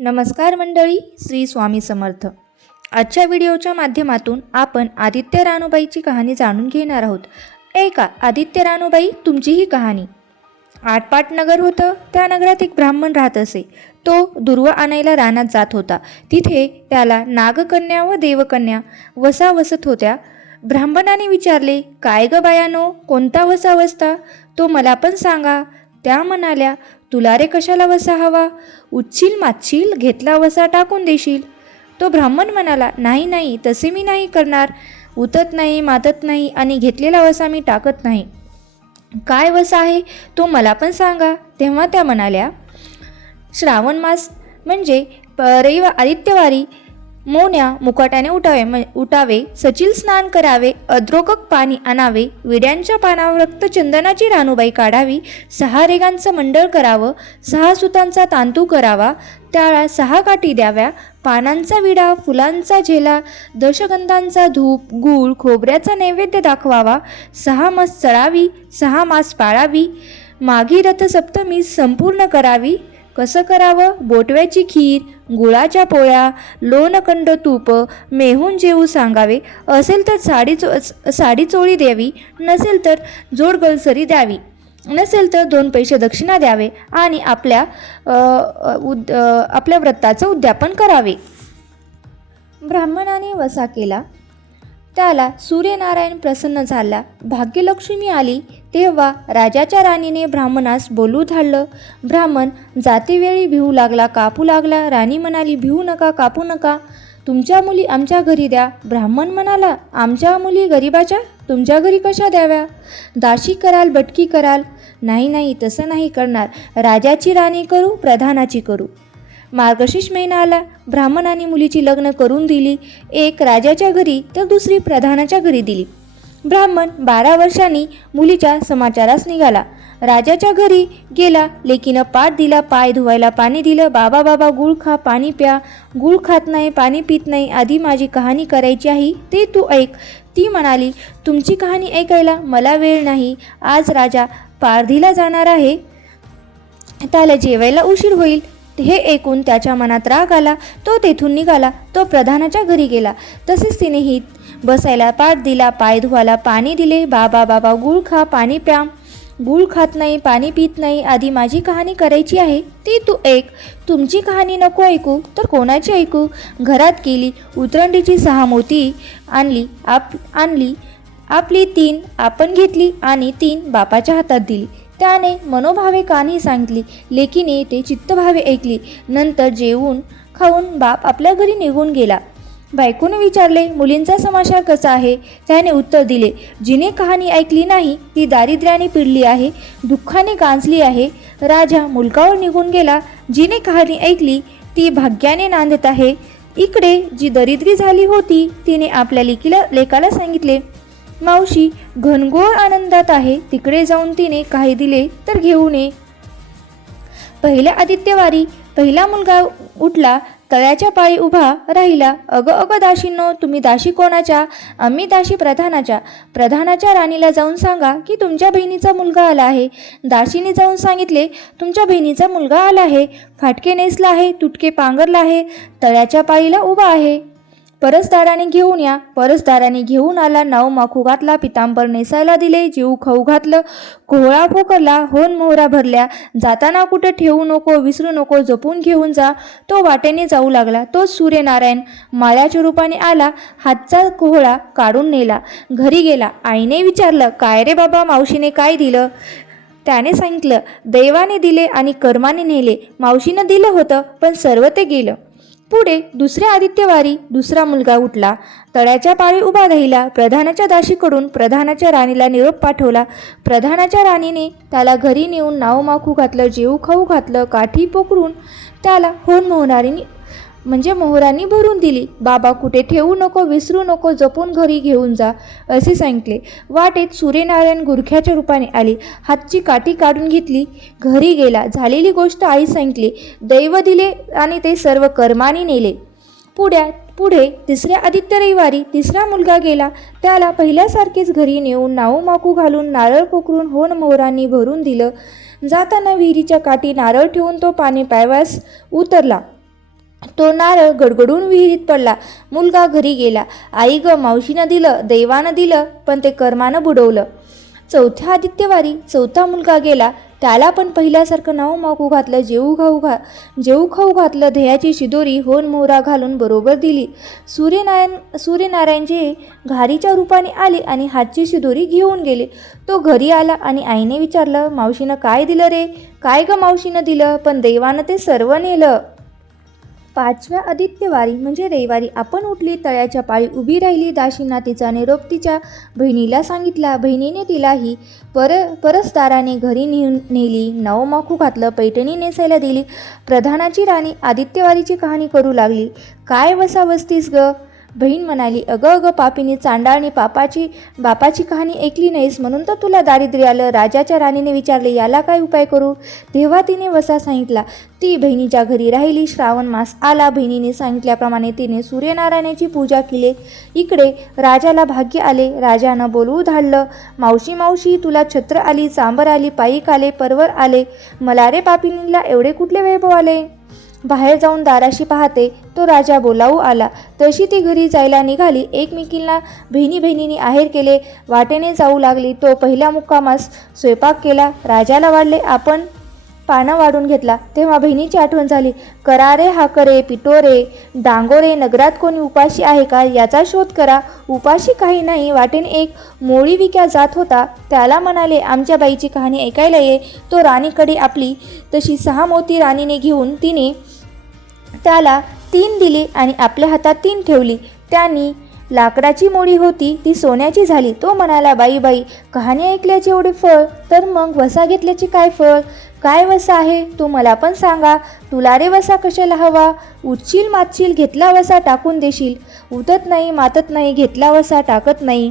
नमस्कार मंडळी, श्री स्वामी समर्थ. आजच्या व्हिडिओच्या माध्यमातून आपण आदित्य रानूबाईची कहाणी जाणून घेणार आहोत. ऐका आदित्य रानूबाई तुमची ही कहाणी. आटपाट नगर होतं. त्या नगरात एक ब्राह्मण राहत असे. तो दुर्वा आणायला रानात जात होता. तिथे त्याला नागकन्या व देवकन्या वसा वसत होत्या. ब्राह्मणाने विचारले, काय ग बायानो, कोणता वसा वसता? तो मला पण सांगा. त्या म्हणाल्या, तुला रे कशाला वसा हवा? उच्चील माचील, घेतला वसा टाकून देशील. तो ब्राह्मण म्हणाला, नाही नाही, तसे मी नाही करणार. उतत नाही, मातत नाही आणि घेतलेला वसा मी टाकत नाही. काय वसा आहे तो मला पण सांगा. तेव्हा त्या म्हणाल्या, श्रावण मास म्हणजे आदित्यवारी मोन्या मुकाट्याने उठावे, सचिल स्नान करावे, अद्रोकक पाणी आणावे, विड्यांच्या पानावर रक्तचंदनाची रानूबाई काढावी, 6 रेगांचं मंडळ करावं, 6 सुतांचा तांतू करावा, त्याला 6 काठी द्याव्या, पानांचा विडा, फुलांचा झेला, दशगंधांचा धूप, गूळ, खोबऱ्याचा नैवेद्य दाखवावा, 6 मास चढावी, 6 मास पाळावी, माघी रथ सप्तमी संपूर्ण करावी. कसं करावं? बोटव्याची खीर, गुळाच्या पोळ्या, लोणकंड तूप, मेहून जेवू सांगावे. असेल तर साडी चोळी द्यावी, नसेल तर जोडगलसरी द्यावी, नसेल तर 2 पैसे दक्षिणा द्यावे आणि आपल्या व्रताचं उद्यापन करावे. ब्राह्मणाने वसा केला. त्याला सूर्यनारायण प्रसन्न झाला. भाग्यलक्ष्मी आली. तेव्हा राजाच्या राणीने ब्राह्मणास बोलू धाडलं. ब्राह्मण जातीवेळी भिवू लागला, कापू लागला. राणी म्हणाली, भिवू नका, कापू नका, तुमच्या मुली आमच्या घरी द्या. ब्राह्मण म्हणाला, आमच्या मुली गरिबाच्या तुमच्या घरी कशा द्याव्या? दाशी कराल, बटकी कराल? नाही नाही, तसं नाही करणार. राजाची राणी करू, प्रधानाची करू. मार्गशीर्ष महिना आला. ब्राह्मणाने मुलीची लग्न करून दिली. एक राजाच्या घरी तर दुसरी प्रधानाच्या घरी दिली. ब्राह्मण 12 वर्षांनी मुलीच्या समाचारास निघाला. राजाच्या घरी गेला. लेकीनं पाठ दिला, पाय धुवायला पाणी दिलं. बाबा बाबा, गुळ खा, पाणी प्या. गुळ खात नाही, पाणी पित नाही. आधी माझी कहाणी करायची आहे, ते तू ऐक. ती म्हणाली, तुमची कहाणी ऐकायला मला वेळ नाही. आज राजा पारधीला जाणार आहे, त्याला जेवायला उशीर होईल. हे ऐकून त्याच्या मनात राग आला. तो तेथून निघाला. तो प्रधानाच्या घरी गेला. तसेच तिनेही बसायला पाठ दिला, पाय धुवायला पाणी दिले. बाबा बाबा, गुळ खा, पाणी प्या. गुळ खात नाही, पाणी पित नाही. आधी माझी कहाणी करायची आहे, ती तू ऐक. तुमची कहाणी नको ऐकू तर कोणाची ऐकू? घरात गेली. उतरंडीची 6 मोती आणली. आपली 3 आपण घेतली आणि 3 बापाच्या हातात दिली. त्याने मनोभावे कहाणी सांगितली. लेकीने ते चित्तभावे ऐकली. नंतर जेवून खाऊन बाप आपल्या घरी निघून गेला. बायकोने विचारले, मुलींचा समाचार कसा आहे? त्याने उत्तर दिले, जिने कहाणी ऐकली नाही ती दारिद्र्याने पिडली आहे, दुःखाने गांजली आहे. राजा मुलगावर निघून गेला. जिने कहाणी ऐकली ती भाग्याने नांदत आहे. इकडे जी दरिद्री झाली होती तिने आपल्या लेकाला सांगितले, मावशी घनघोर आनंदात आहे, तिकडे जाऊन तिने काही दिले तर घेऊन ये. पहिल्या आदित्यवारी पहिला मुलगा उठला. तळ्याच्या पायी उभा राहिला. अग दाशींनो, तुम्ही दाशी कोणाच्या? आम्ही दाशी प्रधानाच्या. प्रधानाच्या राणीला जाऊन सांगा की तुमच्या बहिणीचा मुलगा आला आहे. दाशीने जाऊन सांगितले, तुमच्या बहिणीचा मुलगा आला आहे, फाटके नेसला आहे, तुटके पांघरला आहे, तळ्याच्या पायीला उभा आहे. परसदाराने घेऊन या. परसदाराने घेऊन आला. नाव माखू घातला, पितांबर नेसायला दिले, जेऊ खाऊ घातलं, कोहळा पोकरला, होन मोहरा भरल्या. जाताना कुठे ठेवू नको, विसरू नको, जपून घेऊन जा. तो वाटेने जाऊ लागला. तोच सूर्यनारायण माळ्याच्या रूपाने आला. हातचा कोहळा काढून नेला. घरी गेला. आईने विचारलं, काय रे बाबा, मावशीने काय दिलं? त्याने सांगितलं, दैवाने दिले आणि कर्माने नेले. मावशीनं दिलं होतं पण सर्व ते गेलं. पुढे दुसऱ्या आदित्यवारी दुसरा मुलगा उठला. तळ्याच्या पाळी उभा राहिला. प्रधानाच्या दाशीकडून प्रधानाच्या राणीला निरोप पाठवला. प्रधानाच्या राणीने त्याला घरी नेऊन नाव माखू घातलं, जेऊ खाऊ घातलं, काठी पोकरून त्याला मोहरांनी भरून दिली. बाबा कुठे ठेवू नको, विसरू नको, जपून घरी घेऊन जा असे सांगितले. वाटेत सूर्यनारायण गुरख्याच्या रूपाने आले. हातची काठी काढून घेतली. घरी गेला. झालेली गोष्ट आई सांगितली. दैव दिले आणि ते सर्व कर्माने नेले. पुढे तिसऱ्या आदित्य रविवारी तिसरा मुलगा गेला. त्याला पहिल्यासारखेच घरी नेऊन नाऊ माकू घालून, नारळ पोखरून, होन मोहरांनी भरून दिलं. जाताना विहिरीच्या काठी नारळ ठेवून तो पाणी प्यावयास उतरला. तो नारळ गडगडून विहिरीत पडला. मुलगा घरी गेला. आई ग, मावशीनं दिलं, दैवानं दिलं, पण ते कर्मानं बुडवलं. चौथ्या आदित्यवारी चौथा मुलगा गेला. त्याला पण पहिल्यासारखं नाव मागू घातलं, जेऊ खाऊ घातलं. दह्याची शिदोरी होन मोहरा घालून बरोबर दिली. सूर्यनारायणचे घारीच्या रूपाने आले आणि हातची शिदोरी घेऊन गेले. तो घरी आला आणि आईने विचारलं, मावशीनं काय दिलं रे? काय ग मावशीनं दिलं, पण दैवानं ते सर्व नेलं. पाचव्या आदित्यवारी म्हणजे रविवारी आपण उठली. तळ्याच्या पाळी उभी राहिली. दाशींना तिचा निरोप तिच्या बहिणीला सांगितला. बहिणीने तिलाही परस्ताराने घरी नेली. नऊ माखू घातलं, पैठणी नेसायला दिली. प्रधानाची राणी आदित्यवारीची कहाणी करू लागली. काय वसावसतीस ग? बहीण म्हणाली, अगं अगं पापीने चांडाळणी बापाची कहाणी ऐकली नाहीस म्हणून तर तुला दारिद्र्य आलं. राजाच्या राणीने विचारले, याला काय उपाय करू? तेव्हा तिने वसा सांगितला. ती बहिणीच्या घरी राहिली. श्रावण मास आला. बहिणीने सांगितल्याप्रमाणे तिने सूर्यनारायणाची पूजा केली. इकडे राजाला भाग्य आले. राजानं बोलवू धाडलं, मावशी मावशी, तुला छत्र आली, चांबर आली, पाईक आले, परवर आले. मला रे पापिनीला एवढे कुठले वैभव आले? बाहेर जाऊन दाराशी पाहते तो राजा बोलावू आला. तशी ती घरी जायला निघाली. एकमेकींना बहिणीने आहेर केले. वाटेने जाऊ लागली. तो पहिल्या मुक्कामास स्वयंपाक केला. राजाला वाढले. आपण पानं वाढून घेतला. तेव्हा बहिणीची आठवण झाली. करारे हाकरे पिटोरे डांगोरे, नगरात कोणी उपाशी आहे का याचा शोध करा. उपाशी काही नाही. वाटेने एक मोळी विक्या जात होता. त्याला म्हणाले, आमच्या बाईची कहाणी ऐकायला ये. तो राणीकडे आपली तशी 6 मोती राणीने घेऊन तिने त्याला 3 दिले आणि आपल्या हातात 3 ठेवली. त्यांनी लाकडाची मोडी होती ती सोन्याची झाली. तो म्हणाला, बाई कहाणी ऐकल्याचे एवढे फळ, तर मग वसा घेतल्याचे काय फळ? काय वसा आहे तो मला पण सांगा. तुला रे वसा कशाला हवा? उठशील मातशील, घेतला वसा टाकून देशील. उठत नाही मातत नाही, घेतला वसा टाकत नाही.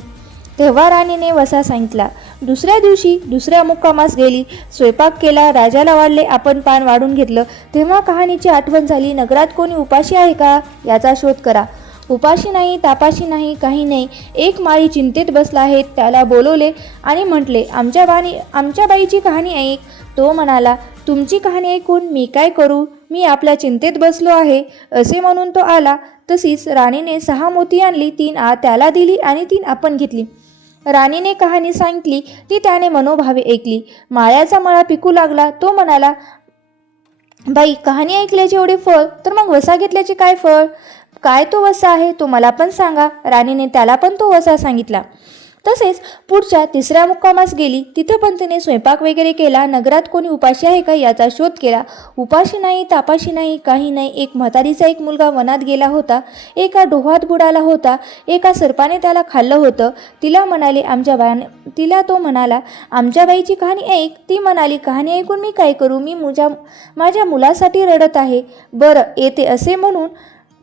तेव्हा राणीने वसा सांगितला. दुसऱ्या दिवशी दुसऱ्या मुक्कामास गेली. स्वयंपाक केला. राजाला वाढले. आपण पान वाढून घेतलं. तेव्हा कहाणीची आठवण झाली. नगरात कोणी उपाशी आहे का याचा शोध करा. उपाशी नाही, तापाशी नाही, काही नाही. एक माळी चिंतेत बसला आहे. त्याला बोलवले आणि म्हटले, आमच्या बाईची कहाणी ऐक. तो म्हणाला, तुमची कहाणी ऐकून मी काय करू? मी आपल्या चिंतेत बसलो आहे. असे म्हणून तो आला. तशीच राणीने 6 मोती आणली. 3 त्याला दिली आणि 3 आपण घेतली. राणीने कहाणी सांगितली ती त्याने मनोभावे ऐकली. माळ्याचा मळा पिकू लागला. तो म्हणाला, बाई कहाणी ऐकल्याचे एवढे फळ, तर मग वसा घेतल्याचे काय फळ? काय तो वसा आहे तो मला पण सांगा. राणीने त्याला पण तो वसा सांगितला. तसेच पुढच्या 3ऱ्या मुक्कामास गेली. तिथं पण तिने स्वयंपाक वगैरे केला. नगरात कोणी उपाशी आहे का याचा शोध केला. उपाशी नाही, तापाशी नाही, काही नाही. एक म्हातारीचा एक मुलगा वनात गेला होता. एका डोहात बुडाला होता. एका सर्पाने त्याला खाल्लं होतं. तिला तो म्हणाला, आमच्या बाईची कहाणी ऐक. ती म्हणाली, कहाणी ऐकून मी काय करू? मी माझ्या मुलासाठी रडत आहे. बरं येते असे म्हणून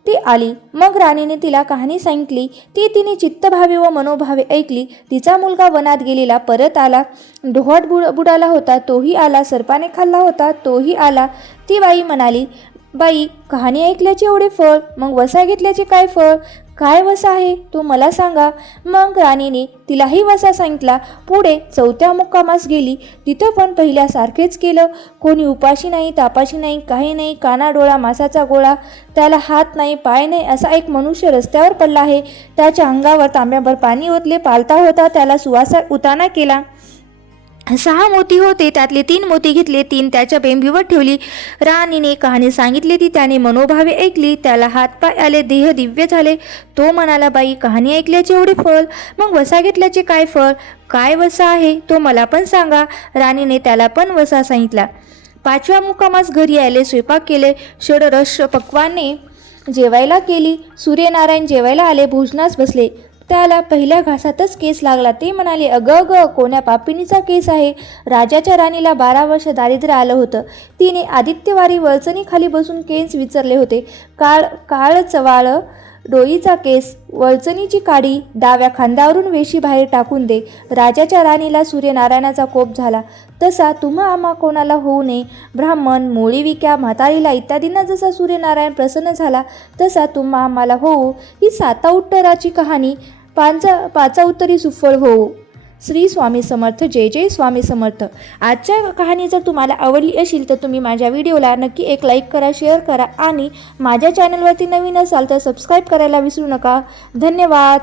ती आली. मग राणीने तिला कहाणी सांगितली. ती तिने चित्तभावे व मनोभावे ऐकली. तिचा मुलगा वनात गेलेला परत आला. डोहात बुडाला होता तोही आला. सर्पाने खाल्ला होता तोही आला. ती बाई म्हणाली, बाई कहाणी ऐकल्याचे एवढे फळ, मग वसा घेतल्याचे काय फळ? काय वसा आहे तो मला सांगा. मग राणीने तिलाही वसा सांगितला. पुढे 4थ्या मुक्कामास गेली. तिथं पण पहिल्यासारखेच केलं. कोणी उपाशी नाही, तापाशी नाही, काही नाही. काना डोळा मासाचा गोळा. त्याला हात नाही, पाय नाही असा एक मनुष्य रस्त्यावर पडला आहे. त्याच्या अंगावर तांब्याभर पाणी ओतले. पालता होता. त्याला सुवासा उताना केला. 6 मोती होते. त्यातले 3 मोती घेतले. 3 त्याच्या बेंबीवर ठेवली. राणीने कहाणी सांगितली ती त्याने मनोभावे ऐकली. त्याला हातपाय आले. देह दिव्य झाले. तो म्हणाला, बाई कहाणी ऐकल्याचे एवढे फळ, मग वसा घेतल्याचे काय फळ? काय वसा आहे तो मला पण सांगा. राणीने त्याला पण वसा सांगितला. 5व्या मुक्कामास घरी आले. स्वयंपाक केले. षडरस पक्वाने जेवायला केली. सूर्यनारायण जेवायला आले. भोजनास बसले. त्याला पहिल्या घासातच केस लागला. ते म्हणाले, अगं कोण्या पापिणीचा केस आहे? राजाच्या राणीला 12 वर्ष दारिद्र्य आलं होतं. तिने आदित्यवारी वळचणीखाली बसून केस विचारले होते. काळ चवाळ डोईचा केस, वळचणीची काडी, डाव्या खांद्यावरून वेशी बाहेर टाकून दे. राजाच्या राणीला सूर्यनारायणाचा कोप झाला. तसा तुम्हा आम्हा कोणाला होऊ नये. ब्राह्मण, मोळी विक्या, म्हातारीला इत्यादींना जसा सूर्यनारायण प्रसन्न झाला तसा तुम्हा आम्हाला होऊ. ही 7 उत्तराची कहाणी 5 उत्तरी सुफळ होऊ. श्री स्वामी समर्थ. जय जय स्वामी समर्थ. आजच्या कहाणी जर तुम्हाला आवडली असेल तर तुम्ही माझ्या व्हिडिओला नक्की एक लाईक करा, शेअर करा आणि माझ्या चॅनलवरती नवीन असाल तर सबस्क्राईब करायला विसरू नका. धन्यवाद.